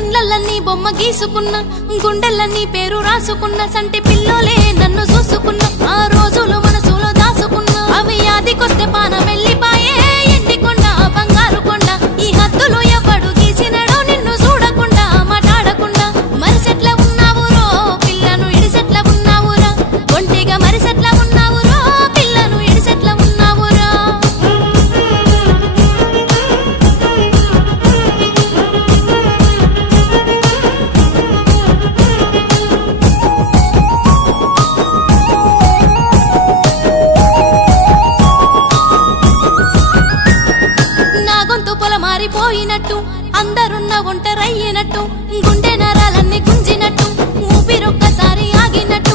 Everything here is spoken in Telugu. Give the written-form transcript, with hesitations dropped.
కండ్లన్నీ బొమ్మ గీసుకున్నా గుండెలన్నీ పేరు రాసుకున్న సంటి పిల్లోలే నన్ను చూసుకున్న ఆ రోజులు మనసులో దాసుకున్నా అవి యాదికొస్తే పానం వెళ్ళిపాయే ఎండికొండ బంగారు కొండ ఈ హద్దులు ఎవడు గీసినడో నిన్ను చూడకుండా మాట్లాడకుండా మరిసెట్ల ఉన్నావురో పిల్లను ఇడిసెట్ల ఉన్నావురా ఒంటిగా మరిసెట్ల ఉన్నావురో పిల్లను ఇడిసెట్ల ఉన్నావురా మారిపోయినట్టు అందరున్న ఒంటరయ్యినట్టు గుండె నరాలన్నీ గుంజినట్టు ఊపిరొక్కసారి ఆగినట్టు